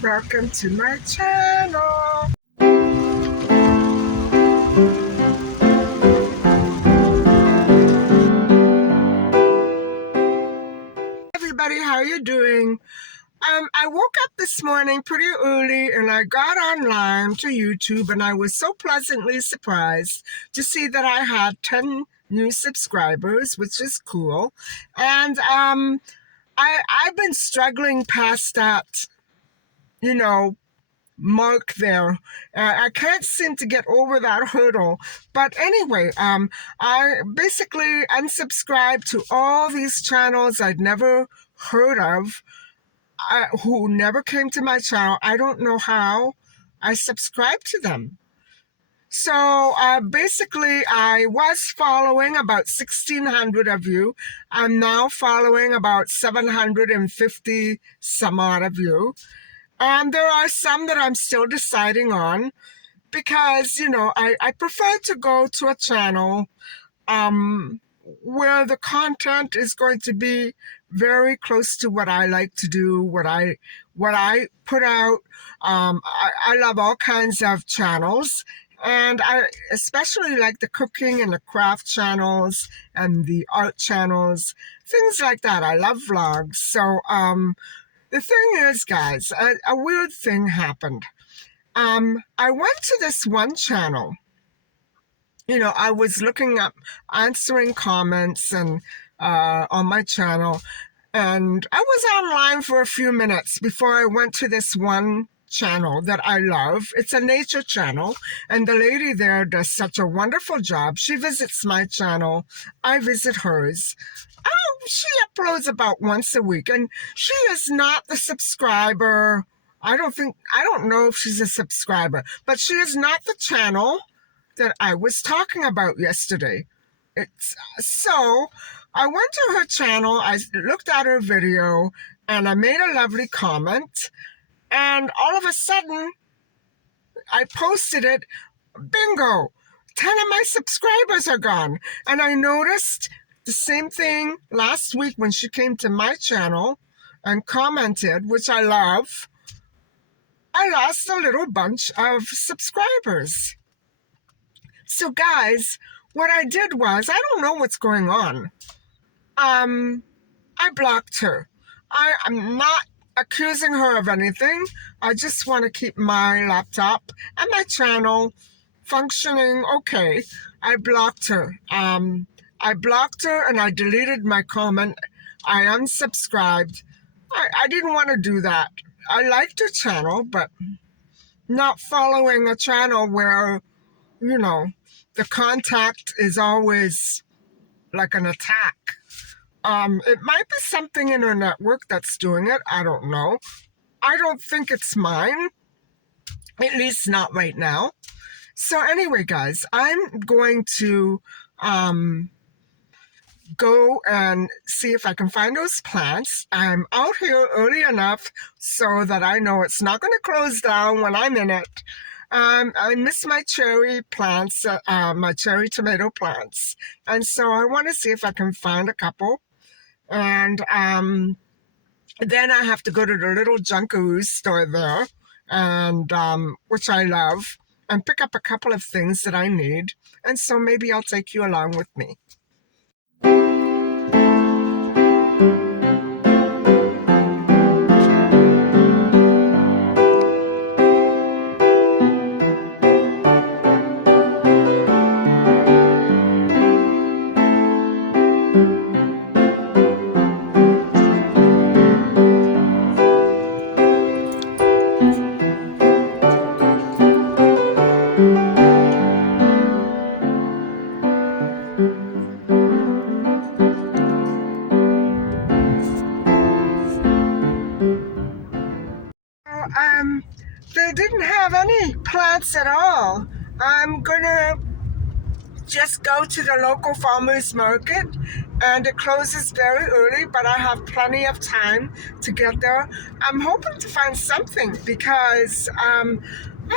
Welcome to my channel. Everybody, how you doing? I woke up this morning pretty early and I got online to YouTube and I was so pleasantly surprised to see that I had 10 new subscribers, which is cool. And I've been struggling past that, you know, mark there. I can't seem to get over that hurdle. But anyway, I basically unsubscribed to all these channels I'd never heard of, who never came to my channel. I don't know how I subscribed to them. So basically, I was following about 1,600 of you. I'm now following about 750 some odd of you. And there are some that I'm still deciding on because, I prefer to go to a channel where the content is going to be very close to what I like to do, what I put out. I love all kinds of channels, and I especially like the cooking and the craft channels and the art channels, things like that. I love vlogs. So the thing is, guys, a weird thing happened. I went to this one channel. I was looking up, answering comments and on my channel, and I was online for a few minutes before I went to this one channel that I love. It's a nature channel, and the lady there does such a wonderful job. She visits my channel, I visit hers. She uploads about once a week, and she is not the subscriber. I don't know if she's a subscriber, but she is not the channel that I was talking about yesterday. So I went to her channel, I looked at her video, and I made a lovely comment. And all of a sudden, I posted it. Bingo! 10 of my subscribers are gone. And I noticed the same thing last week when she came to my channel and commented, which I love. I lost a little bunch of subscribers. So guys, what I did was, I don't know what's going on. I blocked her. I'm not accusing her of anything. I just want to keep my laptop and my channel functioning okay. I blocked her. I blocked her and I deleted my comment. I unsubscribed. I didn't want to do that. I liked her channel, but not following a channel where, the contact is always like an attack. It might be something in her network that's doing it. I don't know. I don't think it's mine, at least not right now. So anyway, guys, I'm going to go and see if I can find those plants. I'm out here early enough so that I know it's not going to close down when I'm in it. I miss my cherry plants, my cherry tomato plants. And so I want to see if I can find a couple. And then I have to go to the little Junkaroo store there, and which I love, and pick up a couple of things that I need. And so maybe I'll take you along with me. They didn't have any plants at all. I'm gonna just go to the local farmer's market, and it closes very early, but I have plenty of time to get there. I'm hoping to find something because I've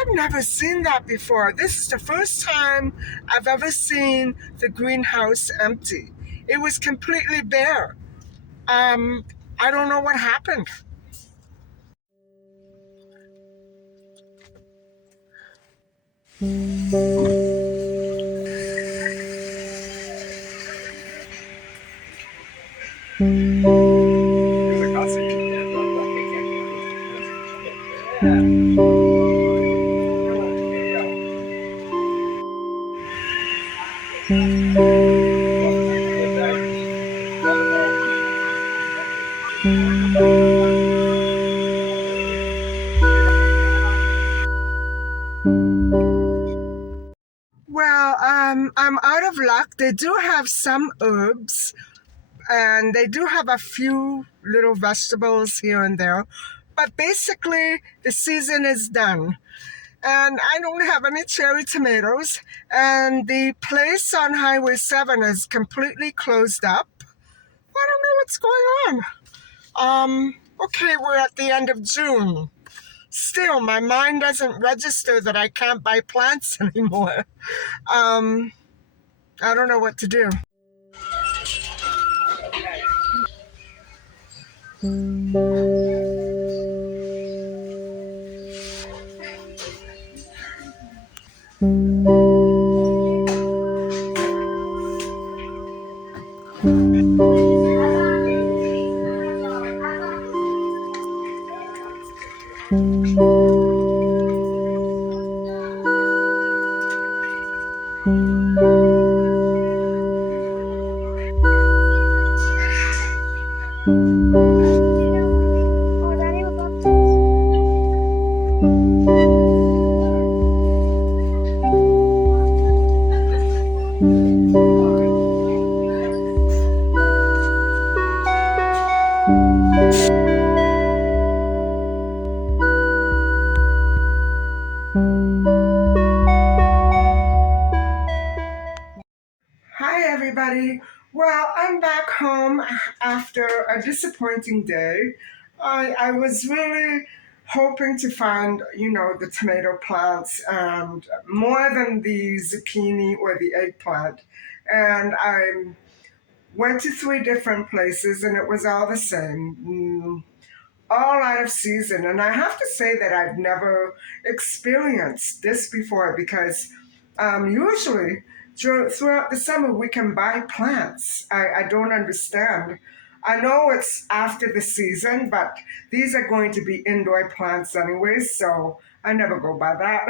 never seen that before. This is the first time I've ever seen the greenhouse empty. It was completely bare. I don't know what happened. Well, I'm out of luck. They do have some herbs, and they do have a few little vegetables here and there. But basically, the season is done. And I don't have any cherry tomatoes. And the place on Highway 7 is completely closed up. I don't know what's going on. Okay, we're at the end of June. Still, my mind doesn't register that I can't buy plants anymore. Um, I don't know what to do. Hi, everybody. Well, I'm back home after a disappointing day. I was really hoping to find, the tomato plants and more than the zucchini or the eggplant. And I went to three different places and it was all the same. All out of season. And I have to say that I've never experienced this before because usually throughout the summer we can buy plants. I don't understand. I know it's after the season, but these are going to be indoor plants anyway, so I never go by that.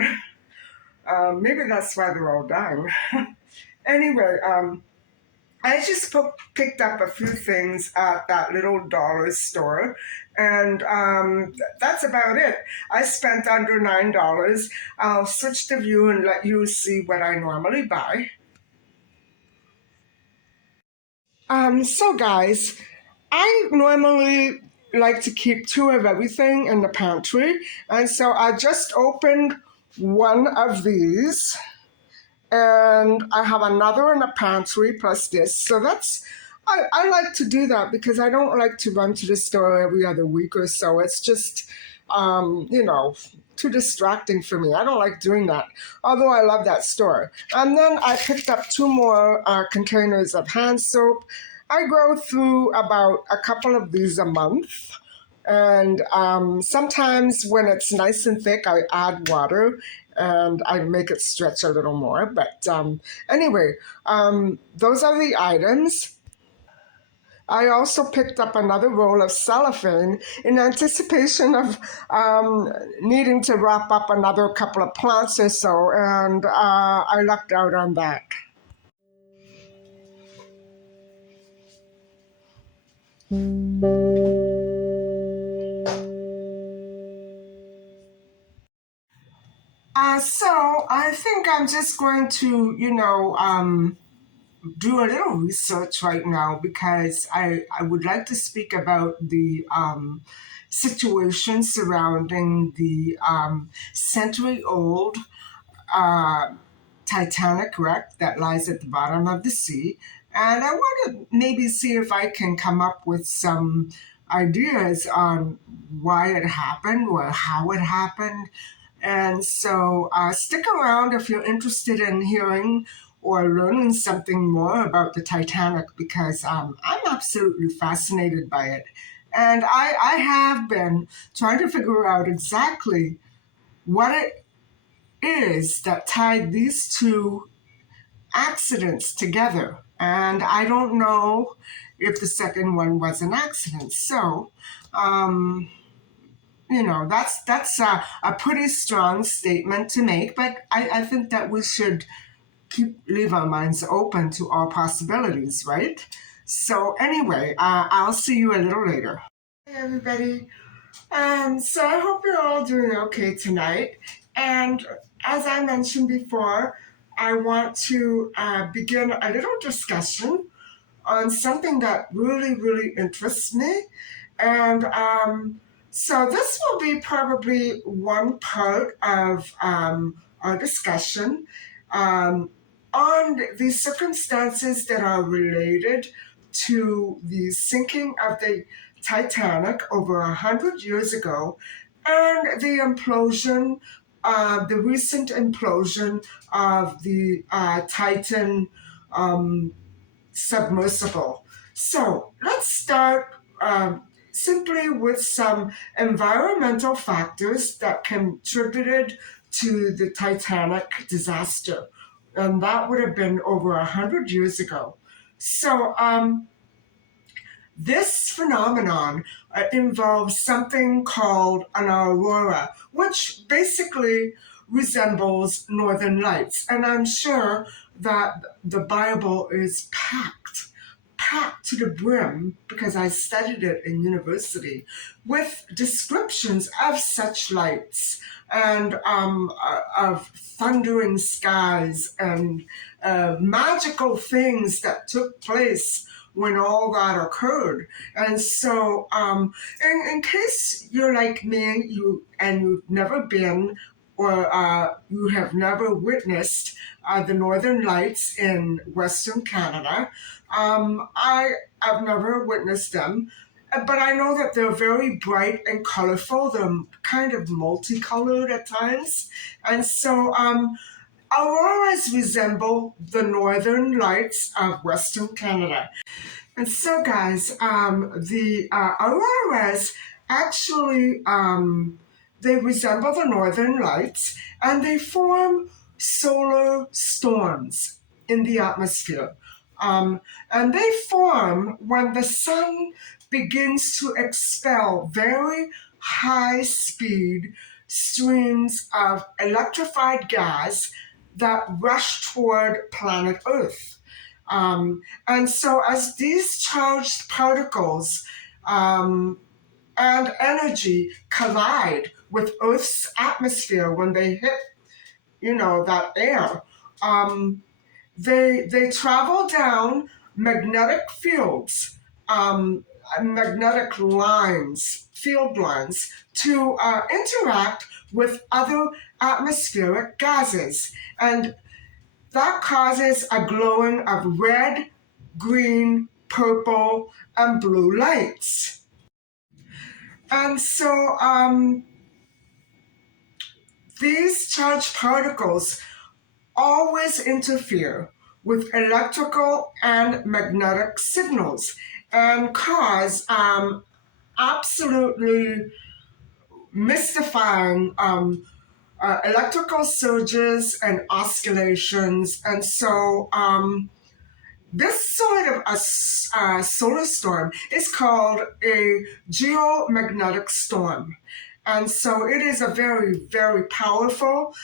Maybe that's why they're all dying. Anyway, I just picked up a few things at that little dollar store, and that's about it. I spent under $9. I'll switch the view and let you see what I normally buy. So guys, I normally like to keep two of everything in the pantry, and so I just opened one of these. And I have another in the pantry plus this. So I like to do that because I don't like to run to the store every other week or so. It's just, too distracting for me. I don't like doing that, although I love that store. And then I picked up two more containers of hand soap. I go through about a couple of these a month. And sometimes when it's nice and thick, I add water and I make it stretch a little more. But anyway, those are the items. I also picked up another roll of cellophane in anticipation of needing to wrap up another couple of plants or so, and I lucked out on that. So I think I'm just going to, do a little research right now because I would like to speak about the situation surrounding the century-old uh, Titanic wreck that lies at the bottom of the sea. And I want to maybe see if I can come up with some ideas on why it happened or how it happened. And so stick around if you're interested in hearing or learning something more about the Titanic because I'm absolutely fascinated by it. And I have been trying to figure out exactly what it is that tied these two accidents together. And I don't know if the second one was an accident. So, um, that's a pretty strong statement to make, but I think that we should leave our minds open to all possibilities, right? So anyway, I'll see you a little later. Hey everybody. So I hope you're all doing okay tonight. And as I mentioned before, I want to begin a little discussion on something that really, really interests me. And so this will be probably one part of our discussion um, on the circumstances that are related to the sinking of the Titanic over 100 years ago and the recent implosion of the Titan um, submersible. So let's start simply with some environmental factors that contributed to the Titanic disaster. And that would have been over 100 years ago. So, this phenomenon involves something called an aurora, which basically resembles northern lights. And I'm sure that the Bible is packed to the brim, because I studied it in university, with descriptions of such lights and of thundering skies and magical things that took place when all that occurred. And so, in case you're like me, you've never been or you have never witnessed the Northern Lights in Western Canada, I've never witnessed them. But I know that they're very bright and colorful. They're kind of multicolored at times. And so auroras resemble the northern lights of Western Canada. And so, guys, the auroras actually they resemble the northern lights, and they form solar storms in the atmosphere. And they form when the sun begins to expel very high speed streams of electrified gas that rush toward planet Earth. And so, as these charged particles and energy collide with Earth's atmosphere when they hit, that air, um, they travel down magnetic fields, magnetic lines, field lines, to interact with other atmospheric gases. And that causes a glowing of red, green, purple, and blue lights. And so these charged particles always interfere with electrical and magnetic signals and cause absolutely mystifying electrical surges and oscillations. And so this sort of a solar storm is called a geomagnetic storm. And so it is a very, very powerful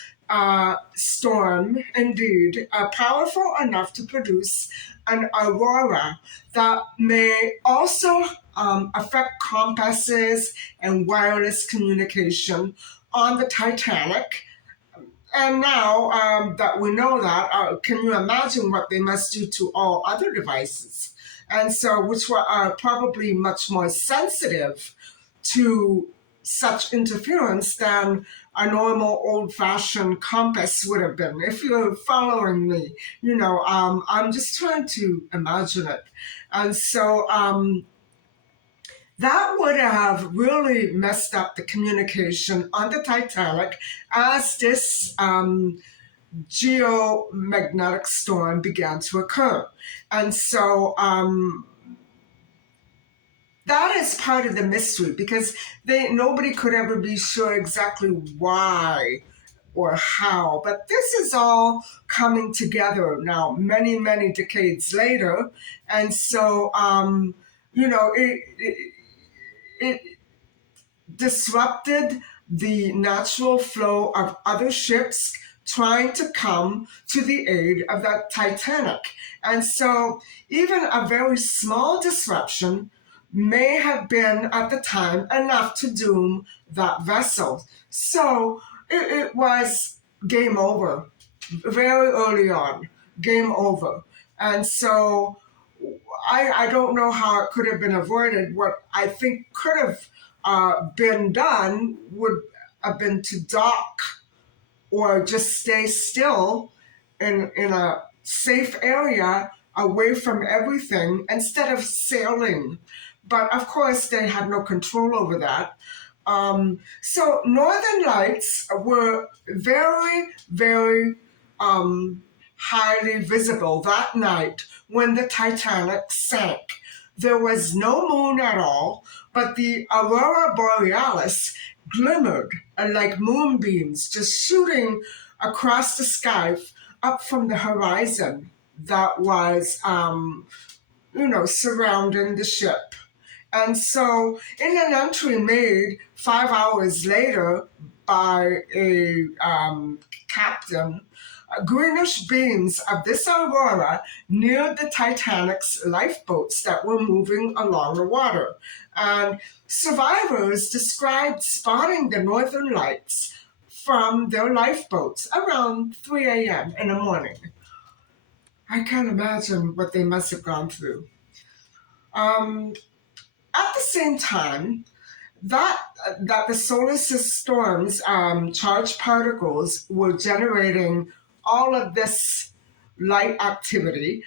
storm indeed, powerful enough to produce an aurora that may also affect compasses and wireless communication on the Titanic. And now that we know that, can you imagine what they must do to all other devices? And so, which are probably much more sensitive to such interference than a normal old-fashioned compass would have been. If you're following me, I'm just trying to imagine it. And so, that would have really messed up the communication on the Titanic as this geomagnetic storm began to occur. And so that is part of the mystery, because nobody could ever be sure exactly why or how. But this is all coming together now, many, many decades later. And so, it disrupted the natural flow of other ships trying to come to the aid of the Titanic. And so, even a very small disruption may have been at the time enough to doom that vessel. So, it was game over very early on, game over. And so, I don't know how it could have been avoided. What I think could have been done would have been to dock or just stay still in a safe area away from everything instead of sailing. But of course, they had no control over that. So Northern Lights were very, very highly visible that night when the Titanic sank. There was no moon at all, but the Aurora Borealis glimmered like moonbeams just shooting across the sky up from the horizon that was, surrounding the ship. And so, in an entry made 5 hours later by a captain, greenish beams of this aurora neared the Titanic's lifeboats that were moving along the water. And survivors described spotting the northern lights from their lifeboats around 3 a.m. in the morning. I can't imagine what they must have gone through. At the same time, that the solar system's charged particles were generating all of this light activity,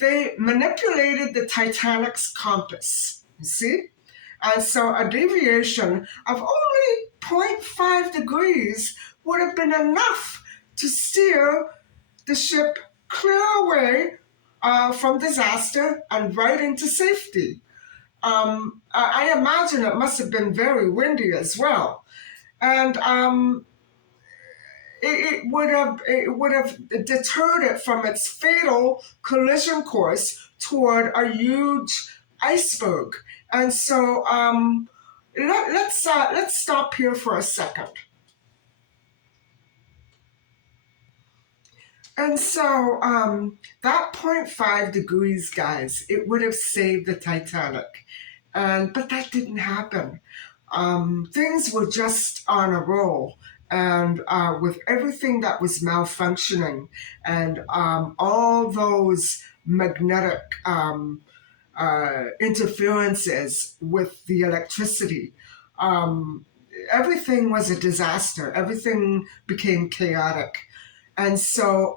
they manipulated the Titanic's compass. You see? And so a deviation of only zero point 0.5 degrees would have been enough to steer the ship clear away from disaster and right into safety. I imagine it must have been very windy as well, and it would have deterred it from its fatal collision course toward a huge iceberg. And so let's stop here for a second. And so that 0.5 degrees, guys, it would have saved the Titanic. But that didn't happen. Things were just on a roll. And with everything that was malfunctioning and all those magnetic interferences with the electricity, everything was a disaster. Everything became chaotic. And so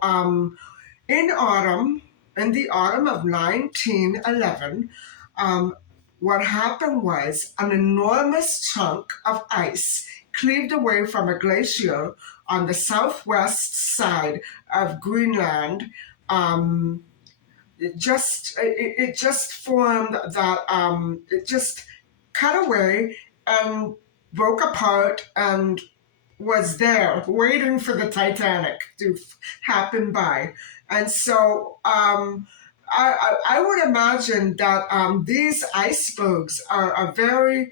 in the autumn of 1911, what happened was an enormous chunk of ice cleaved away from a glacier on the southwest side of Greenland. It just formed that, it just cut away and broke apart and was there waiting for the Titanic to happen by. And so I would imagine that these icebergs are a very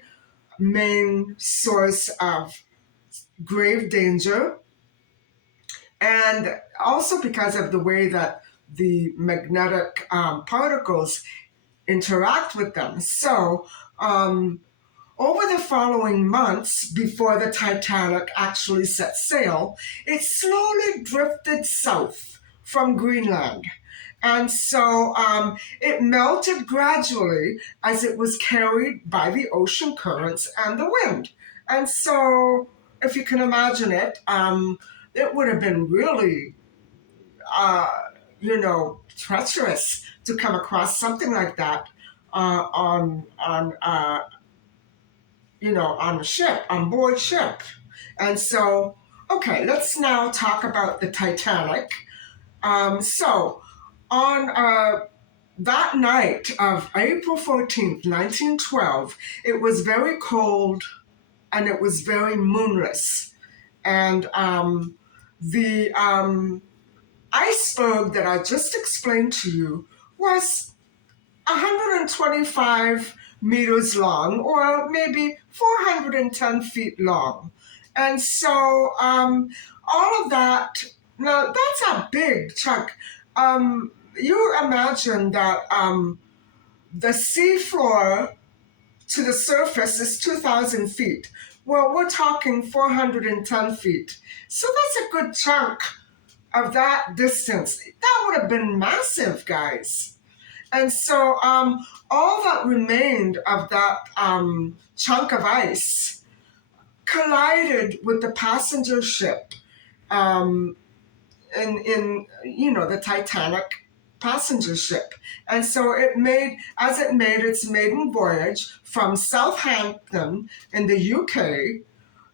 main source of grave danger, and also because of the way that the magnetic particles interact with them. So, over the following months before the Titanic actually set sail, it slowly drifted south from Greenland. And so it melted gradually as it was carried by the ocean currents and the wind. And so, if you can imagine it, it would have been really, treacherous to come across something like that on a ship, on board ship. And so, okay, let's now talk about the Titanic. So, on that night of April 14th, 1912, it was very cold and it was very moonless. And the iceberg that I just explained to you was 125 meters long, or maybe 410 feet long. And so all of that, now that's a big chunk. You imagine that the seafloor to the surface is 2,000 feet. Well, we're talking 410 feet. So that's a good chunk of that distance. That would have been massive, guys. And so all that remained of that chunk of ice collided with the passenger ship um, in the Titanic passenger ship. And so it made its maiden voyage from Southampton in the UK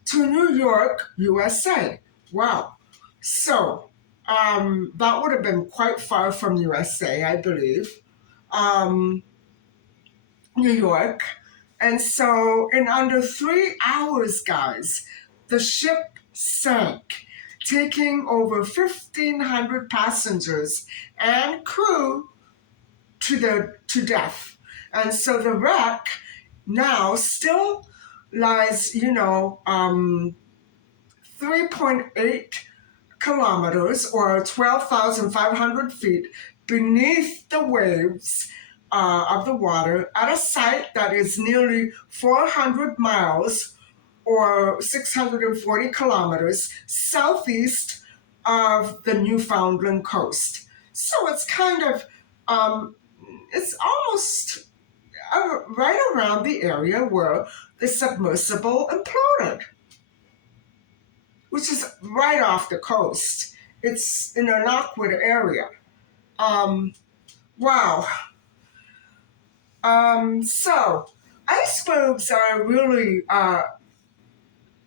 to New York, USA. Wow. So that would have been quite far from USA, I believe. Um, New York. And so, in under 3 hours, guys, the ship sank, taking over 1,500 passengers and crew to death. And so the wreck now still lies, 3.8 kilometers or 12,500 feet beneath the waves of the water at a site that is nearly 400 miles or 640 kilometers southeast of the Newfoundland coast. So it's kind of, it's almost right around the area where the submersible imploded, which is right off the coast. It's in an awkward area. Wow. So icebergs are really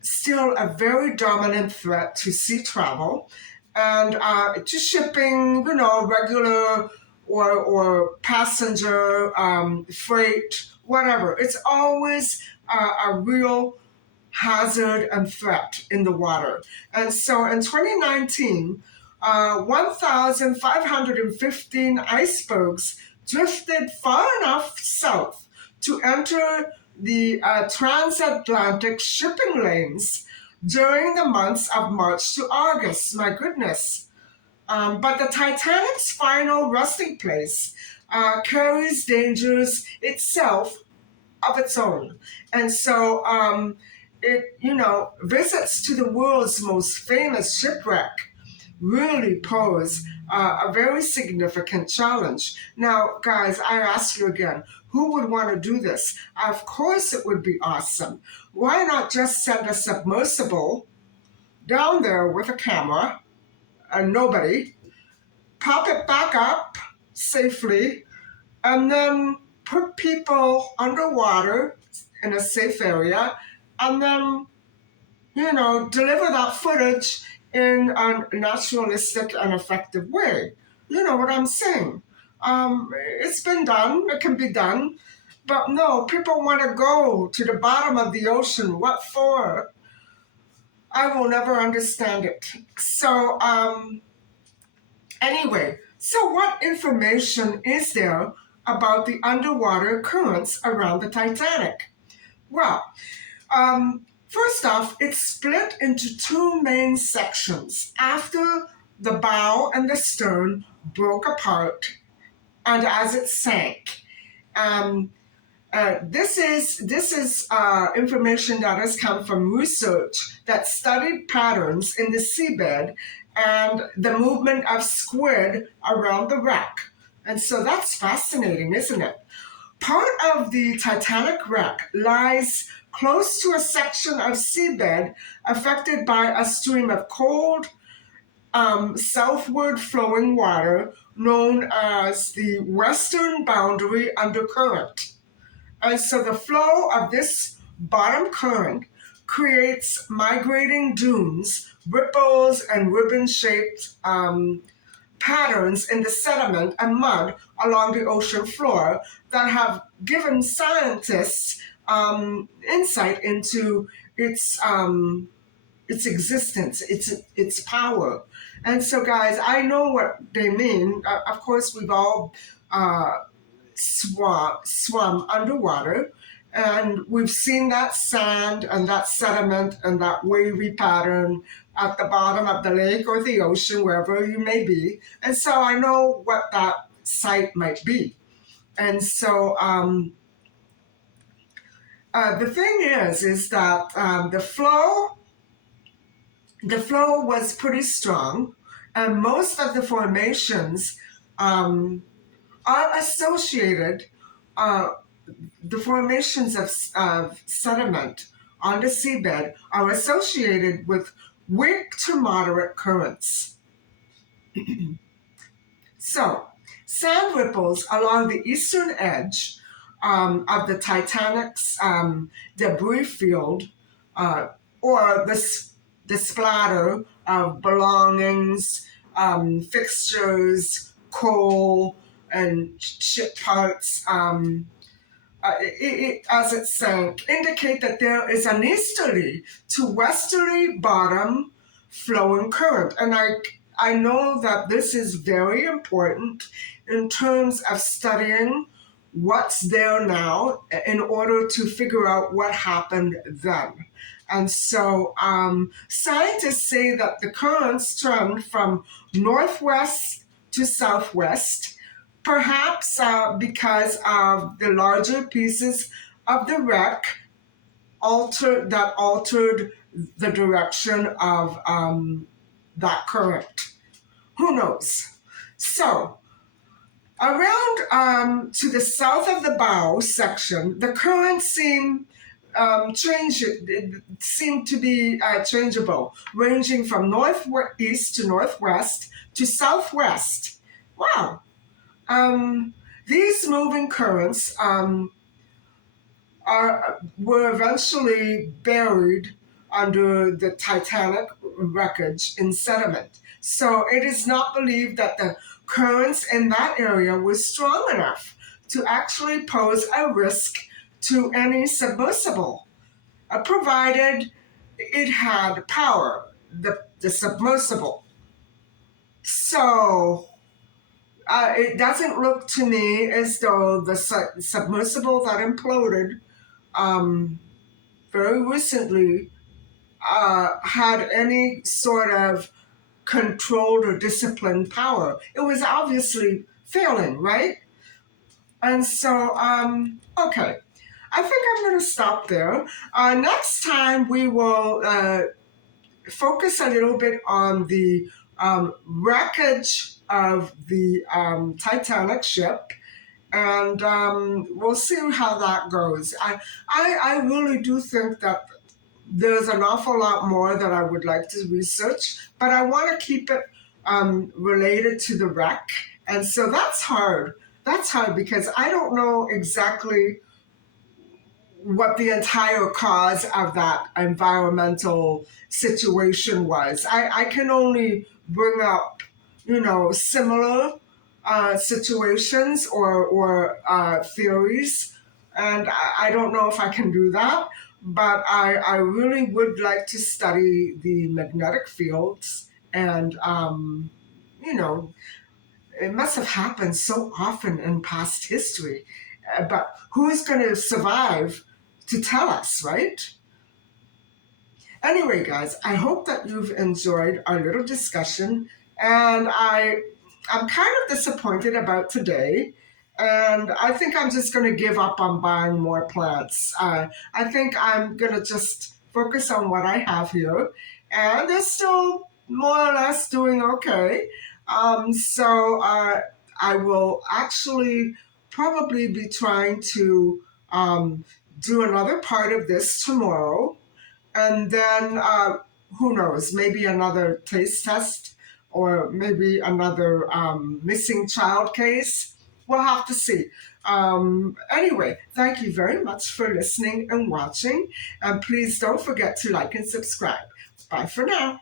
still a very dominant threat to sea travel and to shipping, regular or passenger freight, whatever. It's always a real hazard and threat in the water. And so in 2019, 1,515 icebergs drifted far enough south to enter the transatlantic shipping lanes during the months of March to August. My goodness. But the Titanic's final resting place carries dangers itself of its own. And so visits to the world's most famous shipwreck really pose a very significant challenge. Now, guys, I ask you again, who would want to do this? Of course, it would be awesome. Why not just send a submersible down there with a camera and nobody, pop it back up safely, and then put people underwater in a safe area, and then, deliver that footage in a naturalistic and effective way. You know what I'm saying? It's been done, it can be done, but no, people want to go to the bottom of the ocean. What for? I will never understand it. So, anyway, so what information is there about the underwater currents around the Titanic? Well, first off, it's split into two main sections after the bow and the stern broke apart and as it sank. This is information that has come from research that studied patterns in the seabed and the movement of squid around the wreck. And so that's fascinating, isn't it? Part of the Titanic wreck lies close to a section of seabed affected by a stream of cold, southward flowing water known as the Western Boundary Undercurrent. And so the flow of this bottom current creates migrating dunes, ripples, and ribbon-shaped patterns in the sediment and mud along the ocean floor that have given scientists insight into its its existence, its power. And so, guys, I know what they mean. Of course, we've all uh, swum underwater, and we've seen that sand and that sediment and that wavy pattern at the bottom of the lake or the ocean, wherever you may be. And so I know what that site might be. And so the thing is that the flow was pretty strong, and most of the formations um, are associated. Uh, the formations of sediment on the seabed are associated with weak to moderate currents. So, sand ripples along the eastern edge of the Titanic's debris field, uh, or the splatter of belongings, fixtures, coal, and ship parts, as it's sank, indicate that there is an easterly to westerly bottom flowing current. And I know that this is very important in terms of studying what's there now in order to figure out what happened then. And so scientists say that the currents trend from northwest to southwest, perhaps because of the larger pieces of the wreck altered the direction of that current. Who knows? So, around to the south of the bow section, the currents seem to be changeable, ranging from northeast to northwest to southwest. Wow. Um, these moving currents were eventually buried under the Titanic wreckage in sediment. So it is not believed that the currents in that area were strong enough to actually pose a risk to any submersible, provided it had power, the submersible. So it doesn't look to me as though the submersible that imploded um, very recently had any sort of controlled or disciplined power. It was obviously failing, right? And so, okay, I think I'm going to stop there. Next time, we will focus a little bit on the wreckage of the Titanic ship, and we'll see how that goes. I really do think that there's an awful lot more that I would like to research, but I want to keep it related to the wreck. And so that's hard. That's hard because I don't know exactly what the entire cause of that environmental situation was. I can only bring up, similar situations or theories, and I don't know if I can do that, but I really would like to study the magnetic fields, and, you know, it must have happened so often in past history. But who is going to survive to tell us, right? Anyway, guys, I hope that you've enjoyed our little discussion, and I'm kind of disappointed about today, and I think I'm just going to give up on buying more plants. I think I'm going to just focus on what I have here, and they're still more or less doing okay. So I will actually probably be trying to do another part of this tomorrow, and then who knows, maybe another taste test or maybe another missing child case. We'll have to see. Anyway, thank you very much for listening and watching, and please don't forget to like and subscribe. Bye for now.